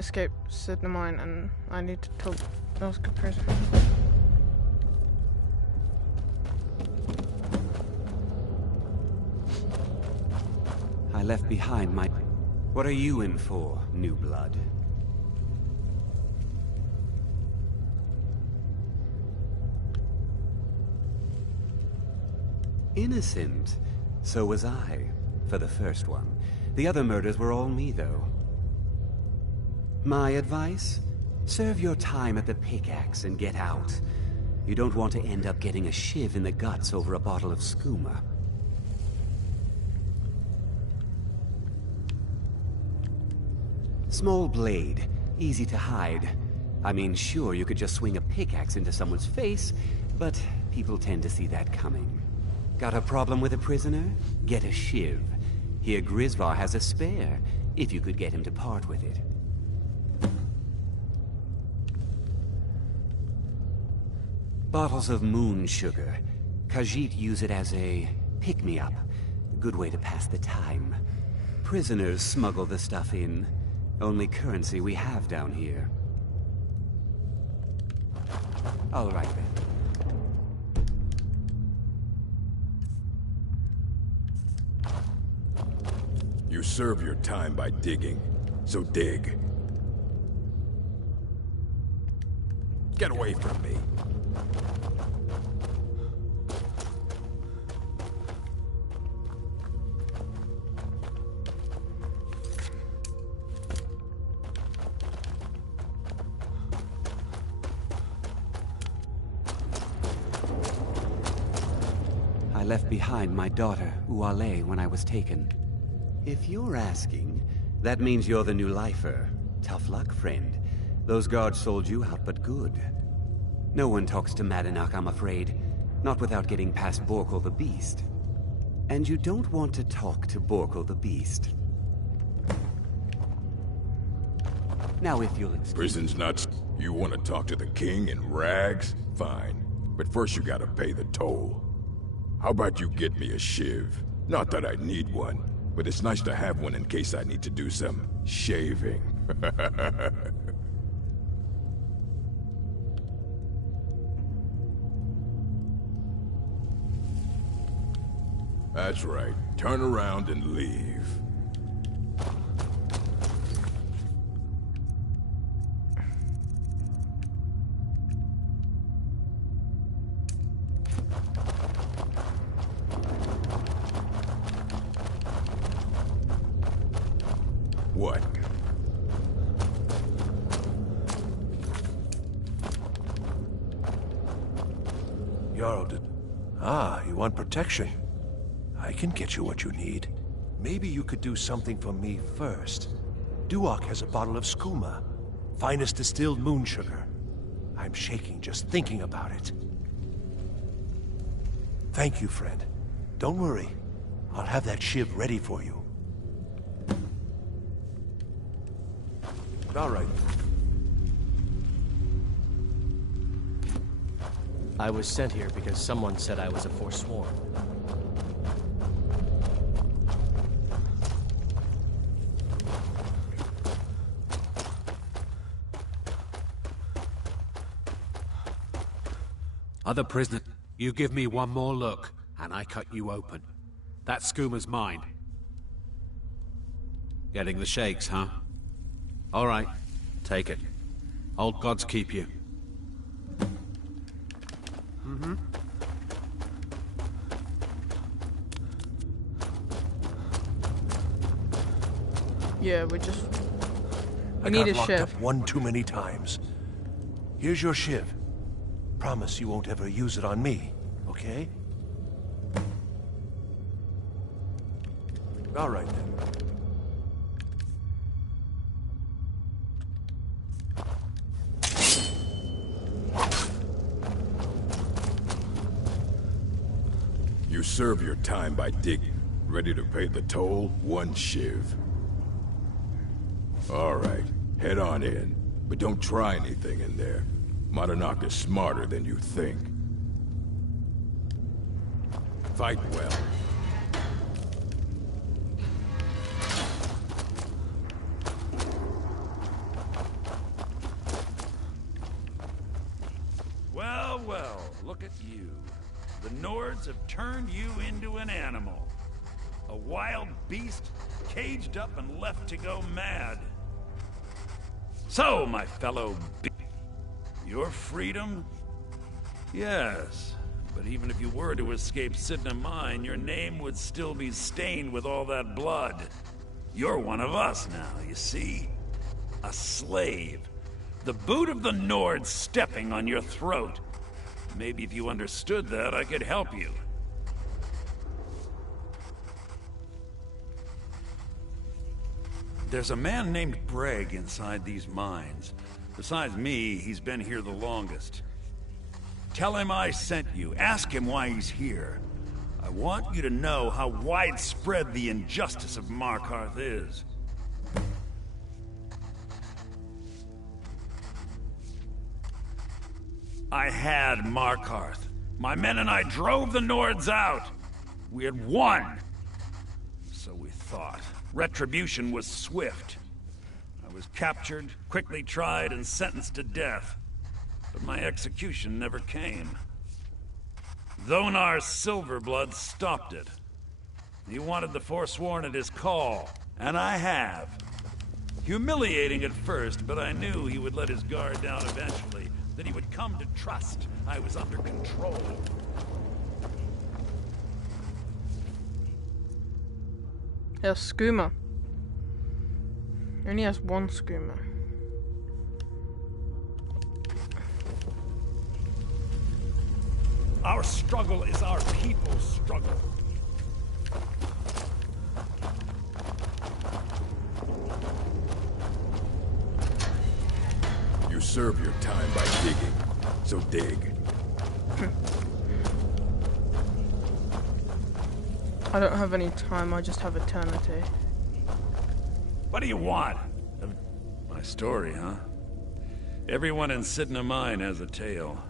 escape cidnha and I need to ask a person. I left behind my... What are you in for, new blood? Innocent. So was I, for the first one. The other murders were all me, though. My advice? Serve your time at the pickaxe and get out. You don't want to end up getting a shiv in the guts over a bottle of skooma. Small blade, easy to hide. I mean, sure, you could just swing a pickaxe into someone's face, but people tend to see that coming. Got a problem with a prisoner? Get a shiv. Here Grisvar has a spare, if you could get him to part with it. Bottles of moon sugar. Khajiit use it as a pick-me-up. Good way to pass the time. Prisoners smuggle the stuff in. Only currency we have down here. All right then. You serve your time by digging, so dig. Get away from me. I left behind my daughter, Uale, when I was taken. If you're asking, that means you're the new lifer. Tough luck, friend. Those guards sold you out, but good. No one talks to Madanak, I'm afraid. Not without getting past Borkul the Beast. And you don't want to talk to Borkul the Beast. Now if you'll excuse... Prison's nuts. You want to talk to the king in rags? Fine. But first you gotta pay the toll. How about you get me a shiv? Not that I need one, but it's nice to have one in case I need to do some shaving. That's right. Turn around and leave. What? Jarl did... Ah, you want protection? I can get you what you need. Maybe you could do something for me first. Duak has a bottle of skooma. Finest distilled moon sugar. I'm shaking just thinking about it. Thank you, friend. Don't worry. I'll have that shiv ready for you. All right. I was sent here because someone said I was a forsworn. Other prisoner, you give me one more look, and I cut you open. That skooma's mine. Getting the shakes, huh? All right, take it. Old gods keep you. Mm-hmm. Yeah, we I need got a locked shiv. up one too many times. Here's your shiv. Promise you won't ever use it on me, okay? All right then. You serve your time by digging. Ready to pay the toll? One shiv. All right, head on in. But don't try anything in there. Madanak is smarter than you think. Fight well. look at you. The Nords have turned you into an animal. A wild beast, caged up and left to go mad. So, my fellow your freedom? Yes, but even if you were to escape Cidhna Mine, your name would still be stained with all that blood. You're one of us now, you see? A slave. The boot of the Nords stepping on your throat. Maybe if you understood that, I could help you. There's a man named Breg inside these mines. Besides me, he's been here the longest. Tell him I sent you. Ask him why he's here. I want you to know how widespread the injustice of Markarth is. I had Markarth. My men and I drove the Nords out. We had won. So we thought. Retribution was swift. I was captured, quickly tried, and sentenced to death. But my execution never came. Dhonar's Silverblood stopped it. He wanted the Forsworn at his call, and I have. Humiliating at first, but I knew he would let his guard down eventually, that he would come to trust I was under control. There's skooma. He only has one skooma. Our struggle is our people's struggle. You serve your time by digging, so dig. I don't have any time, I just have eternity. What do you want? My story, huh? Everyone in Cidhna Mine has a tale.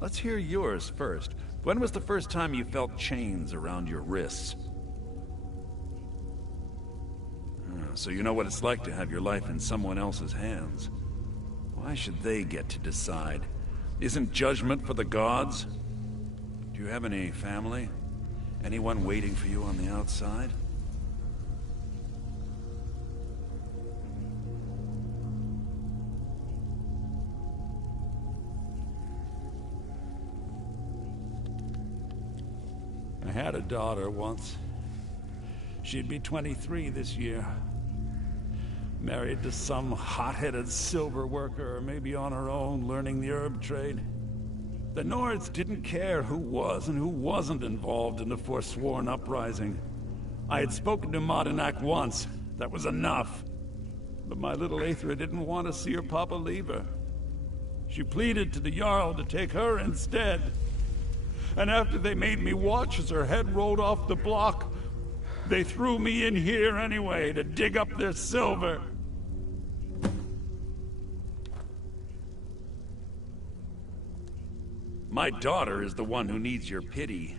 Let's hear yours first. When was the first time you felt chains around your wrists? So you know what it's like to have your life in someone else's hands. Why should they get to decide? Isn't judgment for the gods? Do you have any family? Anyone waiting for you on the outside? I had a daughter once. She'd be 23 this year. Married to some hot-headed silver worker, or maybe on her own, learning the herb trade. The Nords didn't care who was and who wasn't involved in the Forsworn uprising. I had spoken to Modinak once. That was enough. But my little Aethra didn't want to see her papa leave her. She pleaded to the Jarl to take her instead. And after they made me watch as her head rolled off the block, they threw me in here anyway to dig up their silver. My daughter is the one who needs your pity.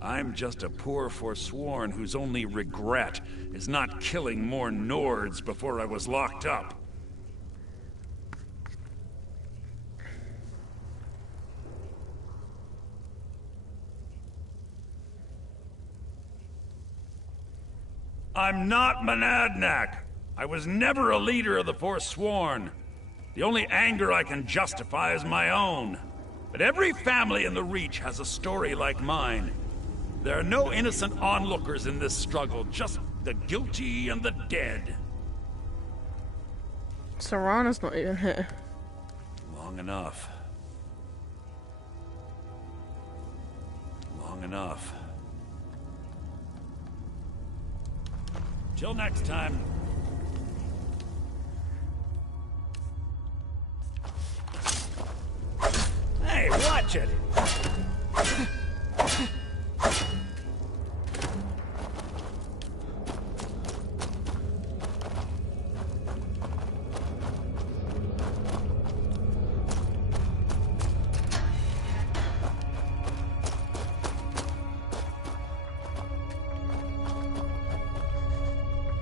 I'm just a poor Forsworn whose only regret is not killing more Nords before I was locked up. I'm not Monadnack. I was never a leader of the Forsworn. The only anger I can justify is my own. But every family in the Reach has a story like mine. There are no innocent onlookers in this struggle, just the guilty and the dead. Serana's not even here. Long enough. Long enough. Till next time. Hey, watch it!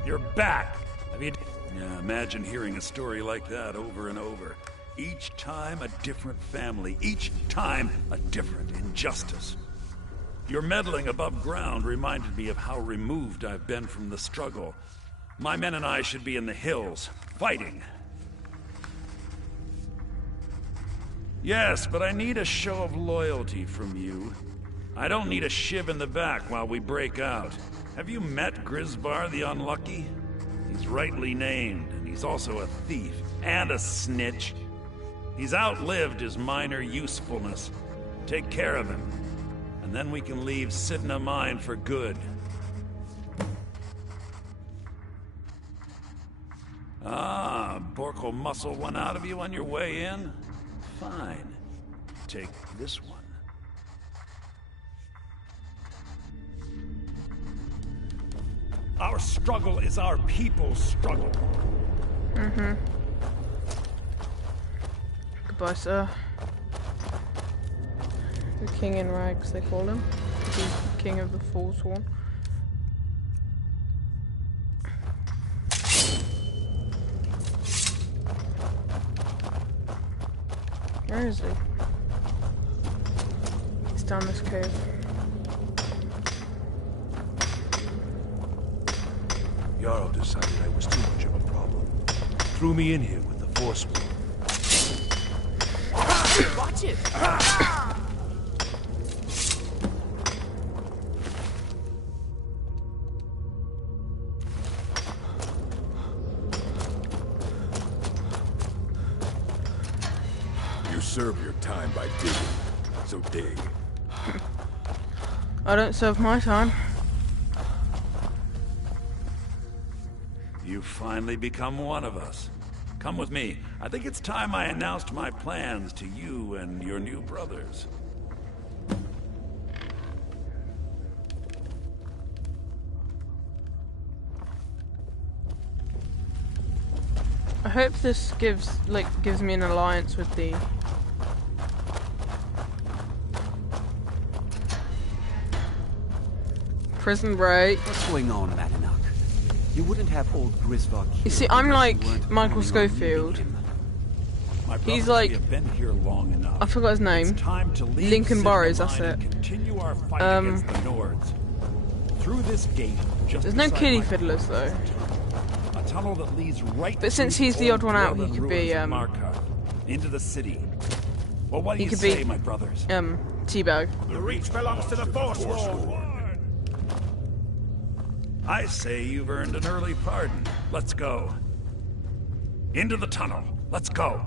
You're back! Yeah, imagine hearing a story like that over and over. Each time a different family, each time a different injustice. Your meddling above ground reminded me of how removed I've been from the struggle. My men and I should be in the hills, fighting. Yes, but I need a show of loyalty from you. I don't need a shiv in the back while we break out. Have you met Grisbar the Unlucky? He's rightly named, and he's also a thief and a snitch. He's outlived his minor usefulness. Take care of him, and then we can leave Cidhna Mine for good. Ah, Bork will muscle one out of you on your way in? Fine. Take this one. Our struggle is our people's struggle. Mm-hmm. Goodbye, sir. The king in rags, they call him. He's the king of the Forsworn. Where is he? He's down this cave. Jarl decided I was too much of a problem. Threw me in here with the Forsworn. Watch it! You serve your time by digging, so dig. I don't serve my time. You've finally become one of us. Come with me. I think it's time I announced my plans to you and your new brothers. I hope this gives me an alliance with the prison break. What's going on, Matinok? You wouldn't have old Grisvar killed. You see, I'm because like you weren't Michael planning on Schofield. leaving him. My He's brothers, like- we have been here long enough. I forgot his name. It's time to leave Lincoln Cidhna Burrows, Mine that's and it. Continue our fight against the Nords. Through this gate, just There's no beside kiddie my fiddlers though. a tunnel that leads right But since through he's the odd old one out, he dwelling could be, ruins of Markarth, into the city. Well, what do he you could say, be- my brothers? Teabag. The reach belongs to the Forsworn. I say you've earned an early pardon. Let's go. Into the tunnel. Let's go.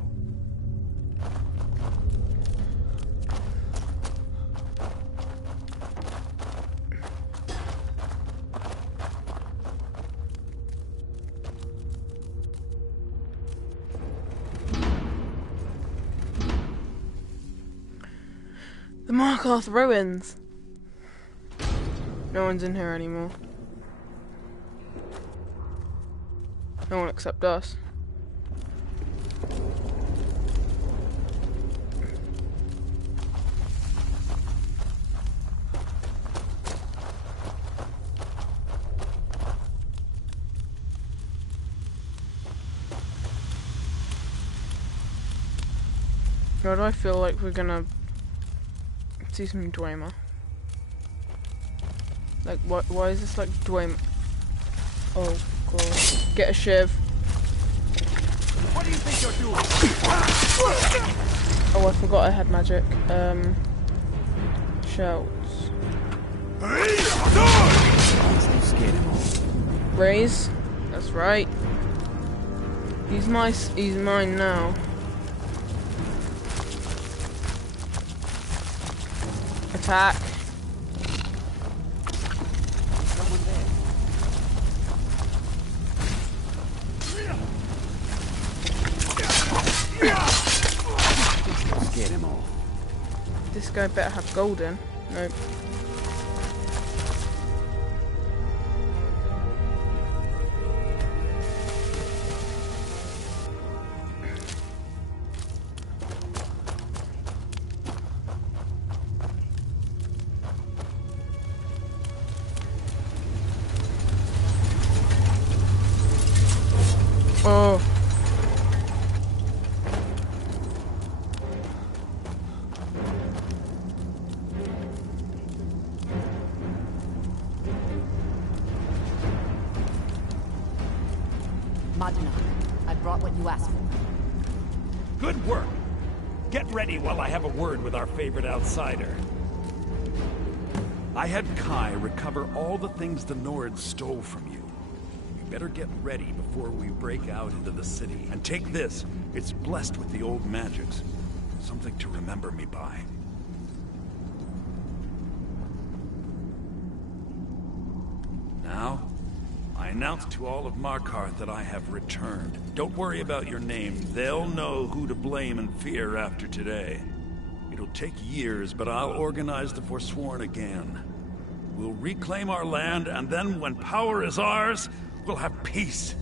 The Markarth ruins. No one's in here anymore. No one except us. Why do I feel like we're gonna see some Dwemer? Like, why is this like Dwemer? Oh god. Get a shiv. What do you think you're doing? Oh, I forgot I had magic. Shouts. Raise. That's right. He's mine now. Attack. Scared him off. This guy better have golden. Nope. Oh. Madna. I brought what you asked for. Good work. Get ready while I have a word with our favorite outsider. I had Kai recover all the things the Nords stole from you. You better get ready before we break out into the city. And take this. It's blessed with the old magics. Something to remember me by. Now, I announce to all of Markarth that I have returned. Don't worry about your name. They'll know who to blame and fear after today. It'll take years, but I'll organize the Forsworn again. We'll reclaim our land, and then when power is ours, we'll have peace.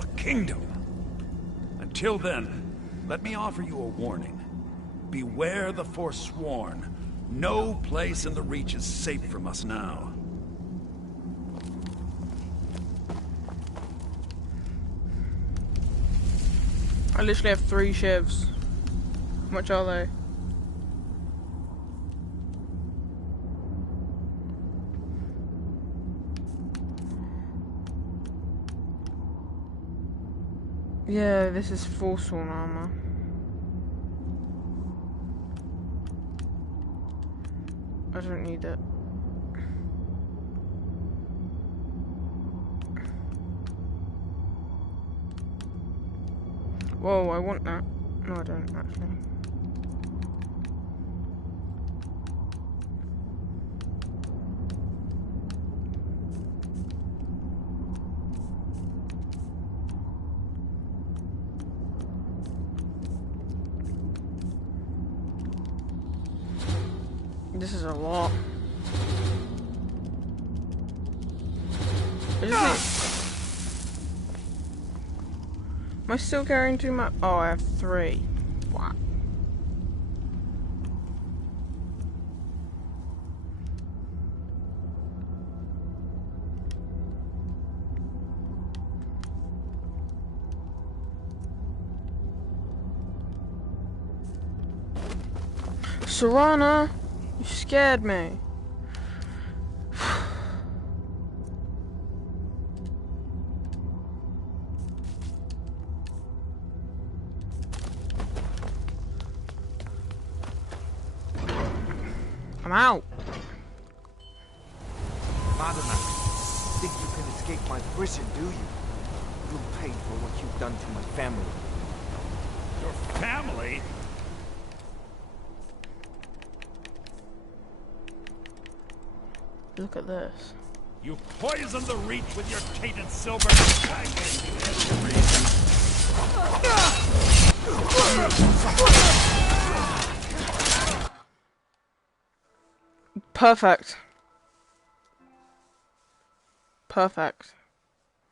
A kingdom. Until then, let me offer you a warning. Beware the Forsworn. No place in the Reach is safe from us now. I literally have 3 shivs. How much are they? Yeah, this is Forsworn armor. I don't need it. Whoa, I want that. No, I don't, actually. This is a lot. Am I still carrying too much? Oh, I have 3. Wow. Serana, you scared me. I'm out. Madana, think you can escape my prison, do you? You'll pay for what you've done to my family. Your family? Look at this. You poisoned the Reach with your tainted silver. I gave you every reason. Perfect. Perfect.